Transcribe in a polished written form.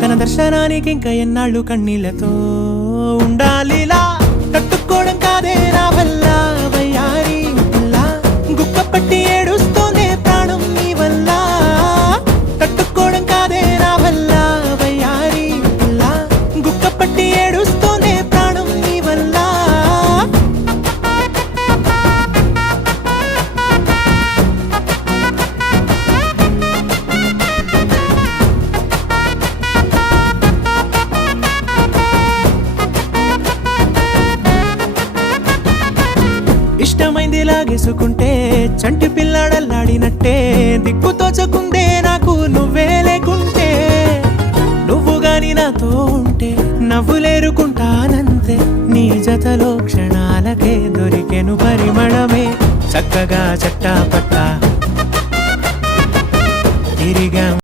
తన దర్శనానికి ఇంకా ఎన్నాళ్ళు కన్నీళ్లతో ఉండాలిలా తట్టుకోవడం కాదే నా వల్ల వయ్యారి పిల్ల గుక్క పట్టి ఏడుస్తోందే ప్రాణం నీ వల్ల తట్టుకోవడం కాదే నా వల్ల వయ్యారి పిల్ల గుక్క పట్టి ఏడుస్తోందే ప్రాణం నీ వల్ల ఇష్టమైంది లాగేసుకుంటే చంటి పిల్లాడల్లాడినట్టే దిక్కు తోచకుందే నాకు నువ్వే లేకుంటే నువ్వు గాని నాతో ఉంటే నవ్వులేరుకుంటానంతే నీ జతలో క్షణాలకే దొరికెను పరిమళమే చక్కగా చట్టా